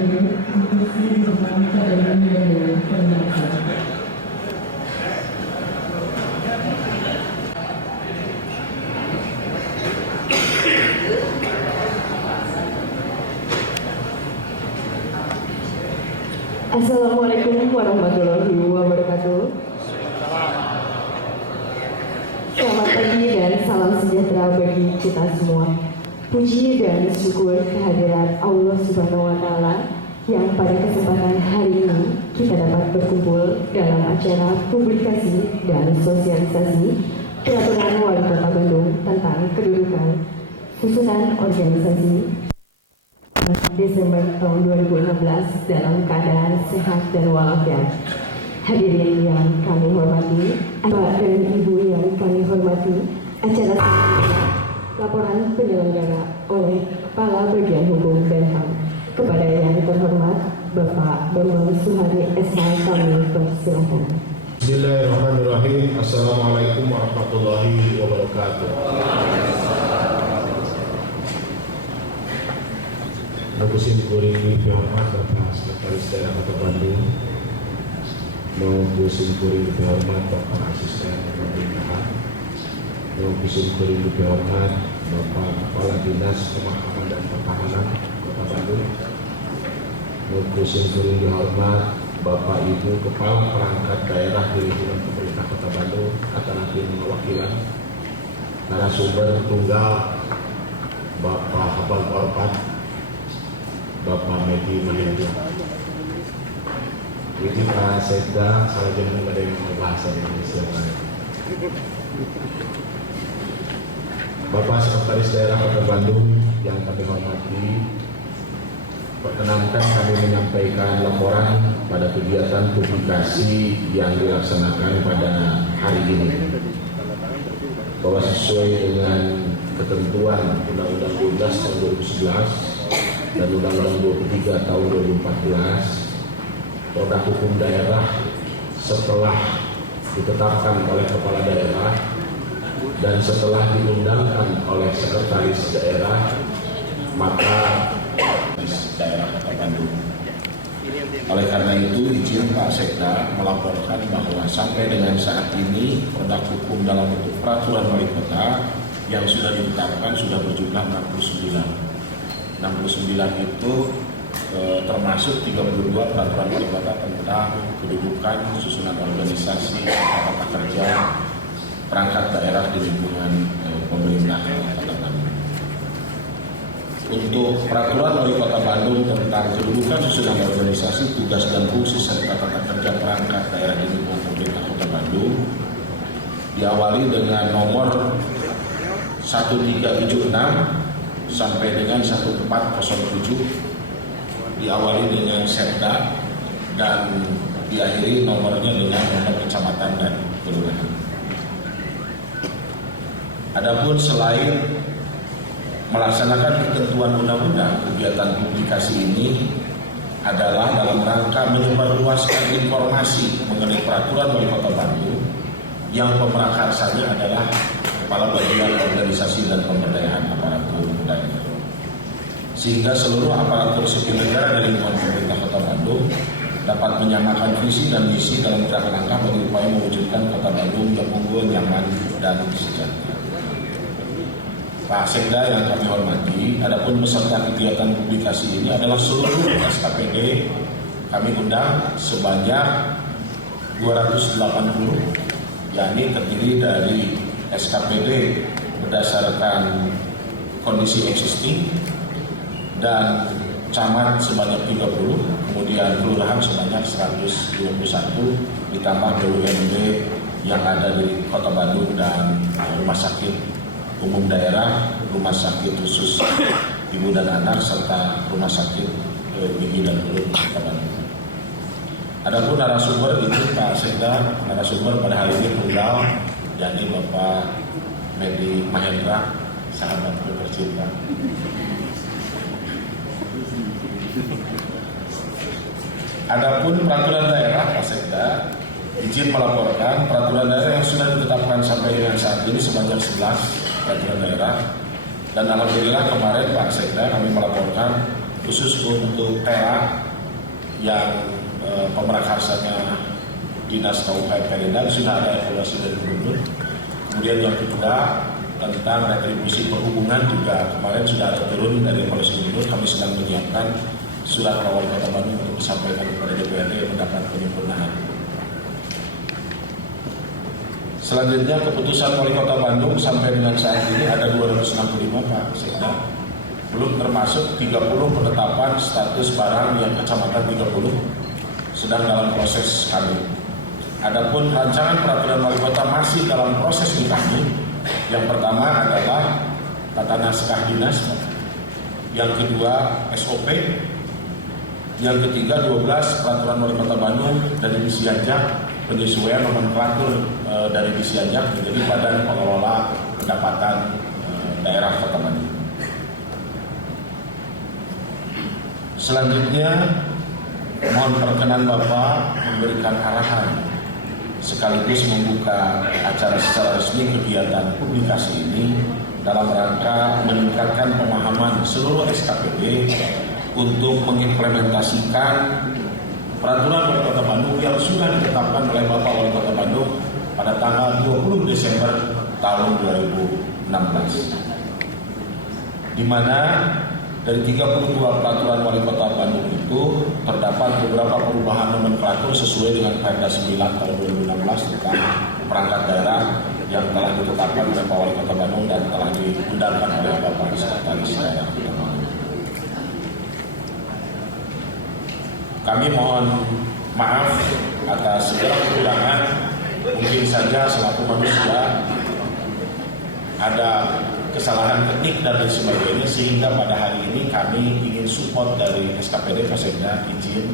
Assalamualaikum warahmatullahi wabarakatuh. Selamat pagi dan salam sejahtera bagi kita semua. Puji dan syukur kehadirat Allah Subhanahu wa Ta'ala yang pada kesempatan hari ini kita dapat berkumpul dalam acara publikasi dan sosialisasi Peraturan Wali Kota Bandung tentang kedudukan susunan organisasi Desember tahun 2016 dalam keadaan sehat dan walafiat. Hadirin yang kami hormati, Bapak dan Ibu yang kami hormati, acara selanjutnya laporan penyelenggara oleh Kepala Bagian Hukum dan HAM. Kepada yang terhormat Bapak Bambang Suhari SH, kami persilakan. Bismillahirrahmanirrahim. Assalamualaikum warahmatullahi wabarakatuh. Nukusin kuring dihormat Bapak Sekretaris Daerah Kota Bandung, nukusin kuring dihormat Bapak Asisten Pemerintahan, nukusin kuring dihormat Bapak Kepala Dinas Pemakaman dan Pertahanan Kota Bandung, nukusin kuring dihormat Bapak Ibu Kepala Perangkat Daerah di lingkungan pemerintah Kota Bandung, akan hakim perwakilan, narasumber tunggal Bapak Habal Korpat, Bapak Medi Mahendra. Ini Pak Sekda, salah jangan ada yang bahasa Indonesia. Bapak Sekretaris Daerah Kota Bandung yang kami hormati, perkenankan kami menyampaikan laporan pada kegiatan publikasi yang dilaksanakan pada hari ini. Bahwa sesuai dengan ketentuan Undang-Undang 12 tahun 2011 dan Undang-Undang 23 tahun 2014, Produk Hukum Daerah setelah ditetapkan oleh Kepala Daerah dan setelah diundangkan oleh Sekretaris Daerah, maka Daerah Kota Bandung. Oleh karena itu, izin Pak Sekda melaporkan bahwa sampai dengan saat ini produk hukum dalam bentuk peraturan wali kota yang sudah ditetapkan sudah berjumlah 69. 69 itu termasuk 32 peraturan wali kota tentang kedudukan susunan organisasi tata kerja perangkat daerah di lingkungan pemerintah Kota Bandung. Untuk peraturan wali kota Bandung tentang kedudukan susunan organisasi, tugas dan fungsi serta tata kerja perangkat daerah di lingkungan pemerintah Kota Bandung diawali dengan nomor 1376 sampai dengan 1407, diawali dengan Setda dan diakhiri nomornya dengan nomor kecamatan dan kelurahan. Adapun selain melaksanakan ketentuan undang-undang, kegiatan publikasi ini adalah dalam rangka menyebarluaskan informasi mengenai peraturan wali kota Bandung yang pemerakarsanya adalah Kepala Bagian Organisasi dan Pemberdayaan Aparatur Daerah, sehingga seluruh aparatur sipil negara dari lingkungan pemerintah Kota Bandung dapat menyamakan visi dan misi dalam kerangka bagi upaya mewujudkan Kota Bandung yang unggul, nyaman, dan sejahtera. Pak Sekda yang kami hormati, adapun peserta kegiatan publikasi ini adalah seluruh SKPD kami undang sebanyak 280, yakni terdiri dari SKPD berdasarkan kondisi existing dan camat sebanyak 30, kemudian kelurahan sebanyak 121, ditambah BUMD yang ada di Kota Bandung dan rumah sakit umum daerah, rumah sakit khusus ibu dan anak, serta rumah sakit gigi dan mulut Kota Bandung. Adapun narasumber itu Pak Sekda, narasumber pada hari ini tunggal, yakni Bapak Medi Mahendra, sahabat tercinta. Adapun peraturan daerah, Pak Sekda izin melaporkan peraturan daerah yang sudah ditetapkan sampai dengan saat ini sebanyak 11 peraturan daerah, dan alhamdulillah kemarin Pak Sekda kami melaporkan khusus untuk TERA yang pemerakarsanya Dinas Kabupaten Medan sudah ada evaluasi dari Gubernur. Kemudian yang kedua tentang retribusi perhubungan juga kemarin sudah ada turun dari evaluasi Gubernur. Kami sedang menyiapkan surat Wali Kota Bandung untuk disampaikan kepada DPRD yang mendapat penyempurnaan. Selanjutnya keputusan Wali Kota Bandung sampai dengan saat ini ada 265 Pak Sekda. Belum termasuk 30 penetapan status barang yang kecamatan 30 sedang dalam proses kami. Adapun rancangan peraturan wali kota masih dalam proses di kami. Yang pertama adalah tata naskah dinas, yang kedua SOP, yang ketiga 12 peraturan wali kota Bandung dari Disianjak penyesuaian nomenklatur dari Disianjak menjadi Badan Pengelola Pendapatan Daerah Kota Bandung. Selanjutnya mohon perkenan Bapak memberikan arahan sekaligus membuka acara secara resmi kegiatan publikasi ini dalam rangka meningkatkan pemahaman seluruh SKPD untuk mengimplementasikan peraturan Wali Kota Bandung yang sudah ditetapkan oleh Bapak Wali Kota Bandung pada tanggal 20 Desember tahun 2016, di mana dari 32 peraturan Wali Kota Bandung itu terdapat beberapa perubahan nomenklatur sesuai dengan Perda 9 tahun 2016 tentang perangkat daerah yang telah ditetapkan oleh Pak Wali Kota Bandung dan telah diundangkan oleh Bapak Sekretaris Daerah. Kami mohon maaf atas segala kekurangan, mungkin saja selaku manusia ada kesalahan teknik dan lain sebagainya, sehingga pada hari ini kami ingin support dari SKPD Pak Sekda izin.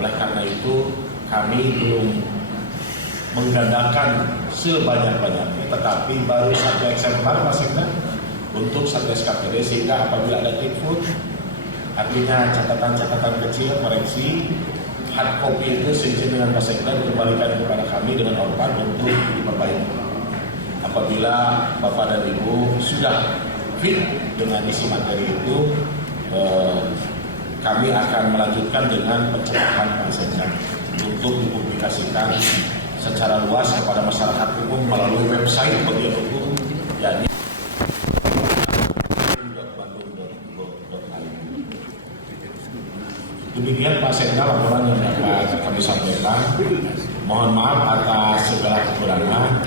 Oleh karena itu kami belum menggandakan sebanyak-banyaknya, tetapi baru 1 eksemplar Pak Sekda untuk 1 SKPD, sehingga apabila ada input, artinya catatan-catatan kecil koreksi, hard copy itu seizin dengan Pak Sekda dikembalikan kepada kami dengan hormat untuk diperbaiki. Apabila Bapak dan Ibu sudah fit dengan isi materi itu, kami akan melanjutkan dengan pencetakan Pak Sekda untuk dipublikasikan secara luas kepada masyarakat umum melalui website bagian hukum, yakni demikian Pak Sekda laporan yang dapat kami sampaikan. Mohon maaf atas segala kekurangan.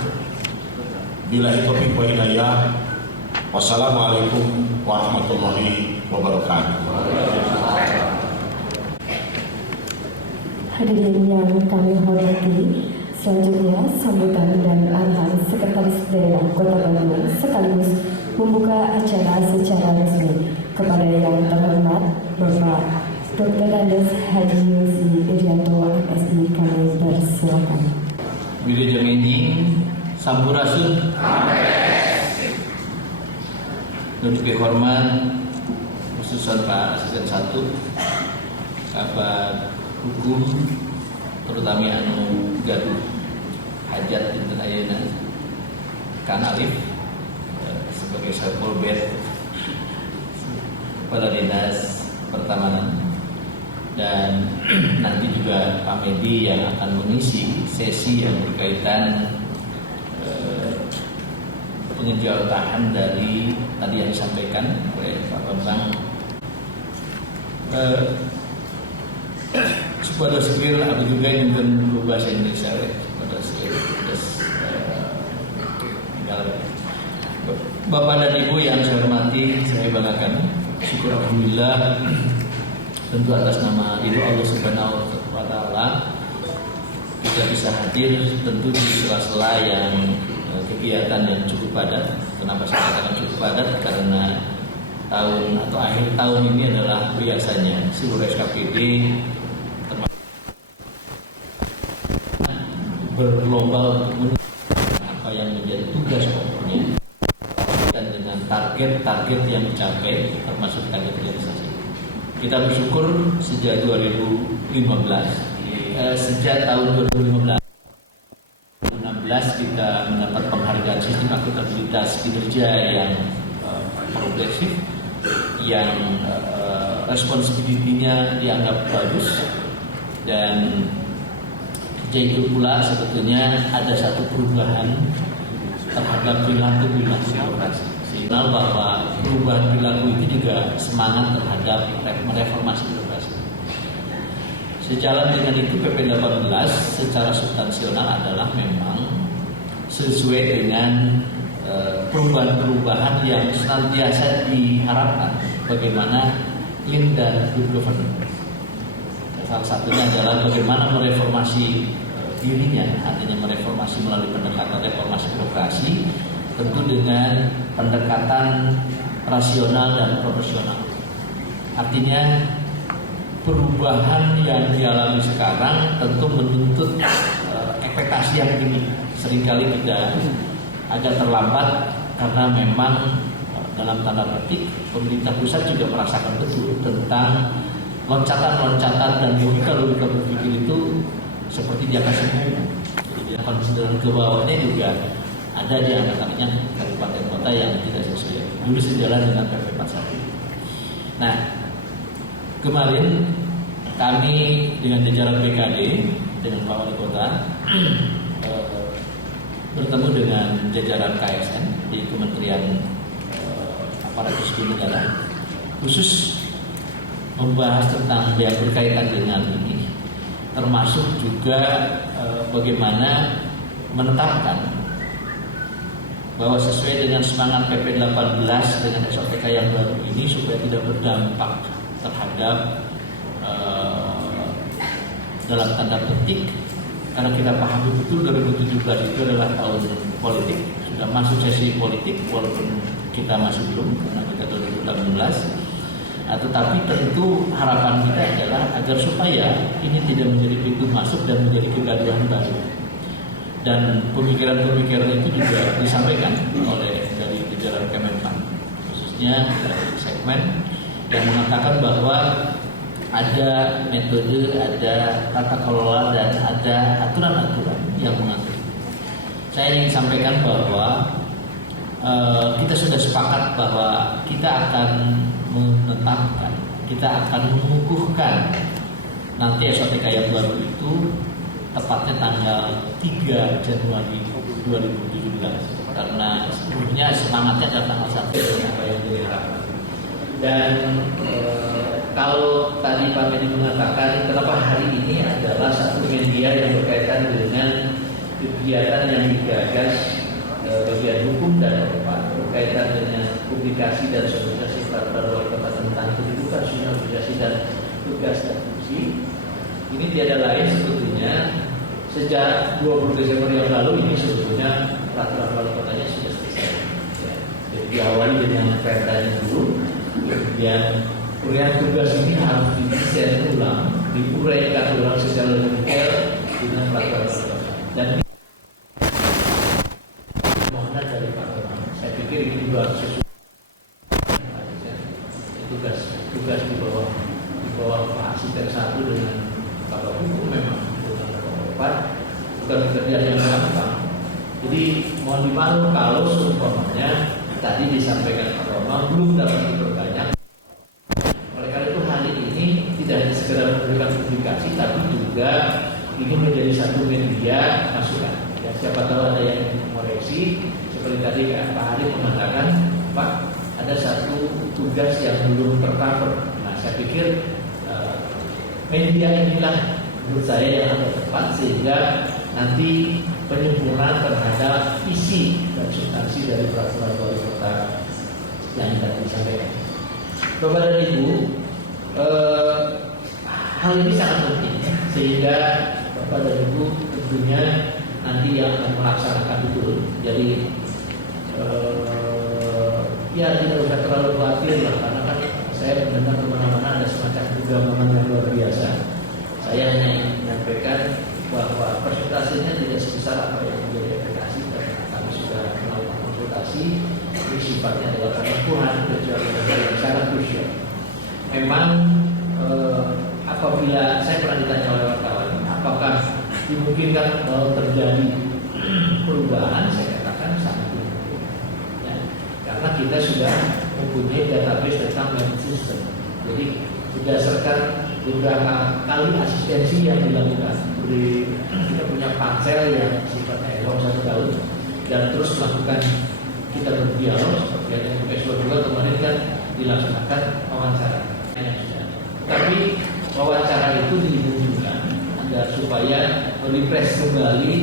Bila taufiq wa hidayah. Wassalamualaikum warahmatullahi wabarakatuh. Hadirin yang kami hormati, selanjutnya sambutan dan arahan Sekretaris Daerah Kota Bandung sekaligus membuka acara secara resmi kepada yang terhormat Bapak Dr. Andes Haji Yuzi Irianto MSI, kami persilakan. Wilujeng enjing sampurasun. Nutupi hormat khususan Pak Asisten 1 Kabar Hukum terutama anu gaduh hajat dinten ayeuna Kang Alif sebagai Satpol BED, Kepala Dinas Pertamanan, dan nanti juga Pak Medi yang akan mengisi sesi yang berkaitan pengejawaban dari tadi yang disampaikan oleh Pak Bambang. Pada skill aku juga ingin bahasa Indonesia pada skill Bapak dan Ibu yang saya hormati, saya banggakan, syukur alhamdulillah tentu atas nama Ibu Allah Subhanahu wa Ta'ala kita bisa hadir tentu di sela-sela yang kegiatan yang cukup padat. Kenapa saya katakan cukup padat? Karena tahun atau akhir tahun ini adalah biasanya seluruh SKPD berlomba untuk apa yang menjadi tugas pokoknya dan dengan target-target yang dicapai termasuk target realisasi. Kita bersyukur sejak 2015, sejak tahun 2015 kita mendapat penghargaan sistem akuntabilitas kinerja yang progresif, yang responsibility-nya dianggap bagus, dan jadi pula sebetulnya ada satu perubahan terhadap perilaku birokrasi. Signal bahwa perubahan perilaku itu juga semangat terhadap mereformasi birokrasi. Sejalan dengan itu, PP 18 secara substansional adalah memang sesuai dengan perubahan-perubahan yang senantiasa diharapkan bagaimana clean dan good governance. Salah satunya adalah bagaimana mereformasi dirinya, artinya mereformasi melalui pendekatan reformasi birokrasi, tentu dengan pendekatan rasional dan profesional. Artinya perubahan yang dialami sekarang tentu menuntut ekspektasi yang tinggi. Seringkali tidak agak terlambat karena memang dalam tanda petik pemerintah pusat juga merasakan betul tentang loncatan-loncatan dan logika berpikir itu seperti di atas umum. Jadi konsideran ke bawahnya juga ada di antaranya kabupaten kota yang tidak sesuai. Dulu sejalan dengan PP 41. Nah, kemarin kami dengan jajaran BKD dengan Pak Wali Kota bertemu dengan jajaran KSN di Kementerian Aparatur Sipil Negara, khusus membahas tentang yang berkaitan dengan ini, termasuk juga bagaimana menetapkan bahwa sesuai dengan semangat PP 18 dengan SOPK yang baru ini supaya tidak berdampak terhadap dalam tanda petik, karena kita pahami betul 2017 itu adalah tahun politik, sudah masuk sesi politik walaupun kita masih belum karena kita 2018. Tetapi tentu harapan kita adalah agar supaya ini tidak menjadi pintu masuk dan menjadi kegaduhan baru. Dan pemikiran-pemikiran itu juga disampaikan oleh dari jajaran Kemenpan, khususnya dari segmen yang mengatakan bahwa ada metode, ada tata kelola, dan ada aturan-aturan yang mengatur. Saya ingin sampaikan bahwa kita sudah sepakat bahwa kita akan menetapkan, kita akan mengukuhkan nanti SOTK yang baru itu tepatnya tanggal 3 Januari 2017, karena sebelumnya semangatnya adalah tanggal 1 apa yang diharapkan. Dan kalau tadi Pak Medi mengatakan kenapa hari ini adalah satu media yang berkaitan dengan kegiatan yang digagas bagian hukum dan berkaitan dengan publikasi dan sosialisasi peraturan wali kota tentang kedudukan, sosialisasi dan tugas dan fungsi. Ini tiada lain sebetulnya sejak 20 Desember yang lalu ini sebetulnya peraturan wali kotanya sudah selesai. Ya, jadi diawali dengan perdanya dulu, kemudian uraian tugas ini harus didesain ulang, diuraikan ulang secara detail dengan peraturan wali kota. Dan mohon dari Pak Roman, saya pikir ini juga sesuai tugas di bawah Pak Asisten 1 dengan Pak Hukum memang bukan pekerjaan yang gampang. Jadi mohon dimaklum kalau seumpamanya tadi disampaikan Pak Roman belum dapat diperbanyak. Oleh karena itu hari ini tidak hanya sekedar memberikan publikasi, tapi juga ini menjadi satu media masukan. Ya, siapa tahu ada yang mengoreksi seperti tadi Pak Arif mengatakan, Pak, ada satu tugas yang belum tercover. Nah, saya pikir media inilah menurut saya yang akan tepat sehingga nanti penyempurnaan terhadap isi dan substansi dari peraturan wali kota yang tadi disampaikan. Bapak dan Ibu, hal ini sangat penting sehingga Bapak dan Ibu tentunya nanti yang akan melaksanakan betul. Jadi ya tidak usah terlalu khawatir lah, karena kan saya mendengar kemana-mana ada semacam kegamangan yang luar biasa. Saya hanya ingin menyampaikan bahwa presentasinya tidak sebesar apa yang menjadi ekspektasi, karena kami sudah melakukan konsultasi. Ini sifatnya adalah pengukuhan kecuali yang sangat krusial. Memang apabila saya pernah ditanya oleh wartawan, apakah dimungkinkan kalau terjadi perubahan, saya katakan sangat dimungkinkan. Ya, karena kita sudah mempunyai database tentang merit system. Jadi berdasarkan beberapa kali asistensi yang dilakukan. Kita punya pansel yang sifatnya elok 1 tahun dan terus melakukan kita berdialog seperti yang Investor juga kemarin kan dilaksanakan wawancara. Tapi wawancara itu dimungkinkan agar supaya refresh kembali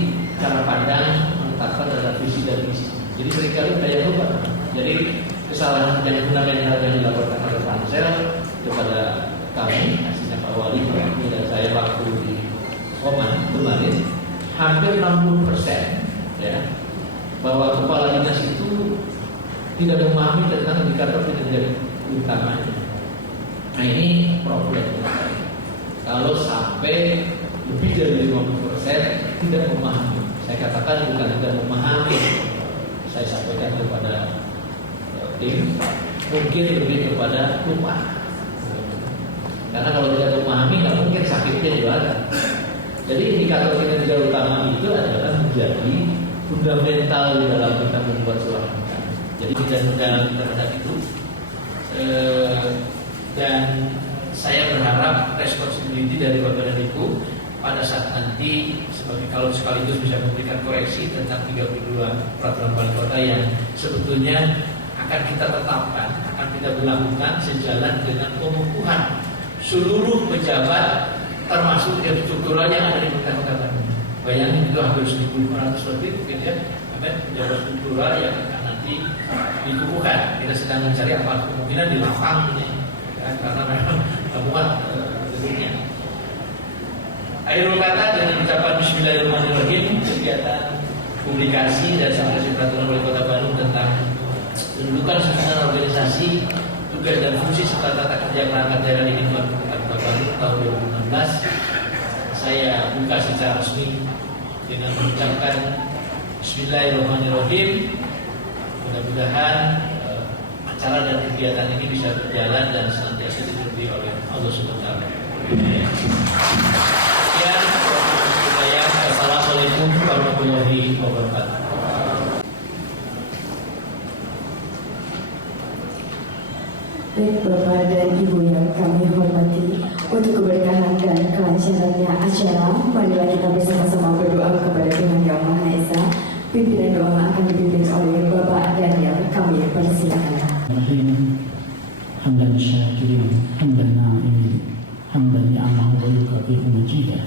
cara pandang menetapkan terhadap visi dan misi. Jadi seringkali ada yang lupa. Jadi kesalahan yang fundamental yang dilaporkan oleh pansel kepada kami, hasilnya Pak Wali dan saya waktu di Oman kemarin, hampir 60% ya, bahwa kepala dinas itu tidak memahami tentang indikator kinerja utamanya. Nah ini problem. Kalau sampai lebih dari 50% tidak memahami, saya katakan bukan tidak memahami, saya sampaikan kepada tim, mungkin lebih kepada lupa. Karena kalau tidak memahami, nggak mungkin sakitnya juga ada. Jadi indikator kinerja utama itu adalah menjadi fundamental di dalam kita membuat surat edaran. Jadi dalam terhadap itu, dan saya berharap responsibility dari Bapak dan Ibu pada saat nanti kalau sekaligus bisa memberikan koreksi tentang 32 peraturan wali kota yang sebetulnya akan kita tetapkan, akan kita berlakukan sejalan dengan pengukuhan seluruh pejabat termasuk yang struktural yang ada di Kota Bandung. Bayangin itu hampir 1.500 lebih mungkin ya, pejabat struktural yang akan nanti dikukuhkan. Kita sedang mencari apa kemungkinan di lapang ini, ya, karena memang muat bentuknya. Akhirul kata dengan ucapan Bismillahirrahmanirrahim, kegiatan publikasi dan sanksi peraturan wali Kota Bandung tentang kedudukan susunan organisasi, tugas dan fungsi serta tata kerja perangkat daerah di lingkungan Kota Bandung tahun 2016 saya buka secara resmi dengan mengucapkan Bismillahirrahmanirrahim. Mudah-mudahan acara dan kegiatan ini bisa berjalan dan senantiasa diberkahi oleh Allah Subhanahu wa taala. Assalamualaikum warahmatullahi wabarakatuh. Baik Bapak dan Ibu yang kami hormati, untuk keberkahan dan kelancarannya acara, marilah kita bersama-sama berdoa kepada Tuhan Yang Maha Esa. Pimpinan doa akan dipimpin oleh Bapak Daniel. Kami persilakan. Hamdan syakirin, hamdan na'imin, hamdan ni'amahu wa yukafihu majidah.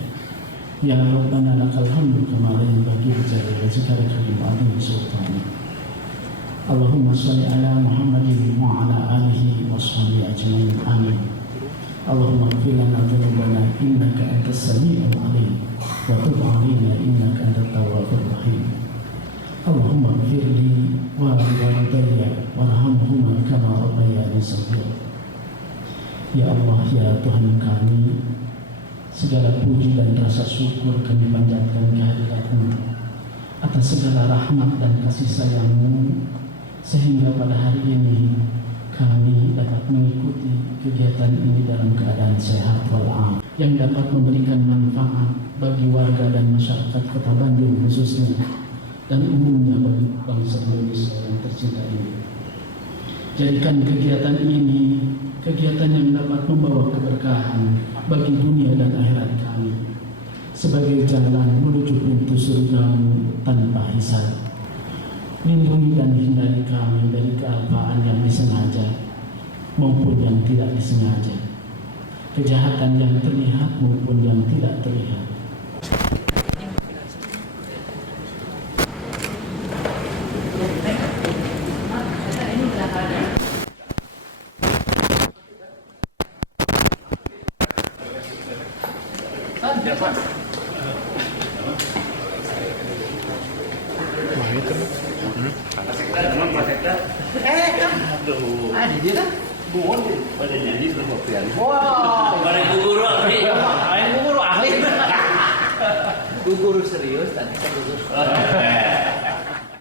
Ya Rabbana lakal hamdu kama la yanbaghi li jalali wajhika wa 'azimi sultanik. Allahumma shalli ala Muhammadin wa ala alihi wa sahbihi ajma'in. Amin. Allahumma ighfir lana dhunubana innaka antas sami'ul 'alim wa tub 'alaina innaka antat tawwabur rahim. Allahumma ighfir li wa liwalidayya warhamhuma kama rabbayani shaghira. Ya Allah, ya Tuhan kami, segala puji dan rasa syukur kami panjatkan kehadirat-Mu atas segala rahmat dan kasih sayang-Mu, sehingga pada hari ini kami dapat mengikuti kegiatan ini dalam keadaan sehat walafiat yang dapat memberikan manfaat bagi warga dan masyarakat Kota Bandung khususnya dan umumnya bagi bangsa Indonesia yang tercinta ini. Jadikan kegiatan ini kegiatan yang dapat membawa keberkahan bagi dunia dan akhirat kami sebagai jalan menuju pintu surga-Mu tanpa hisab. Lindungi dan hindari kami dari kealpaan yang disengaja maupun yang tidak disengaja, kejahatan yang terlihat maupun yang tidak terlihat. Guru serius tadi saya lulus.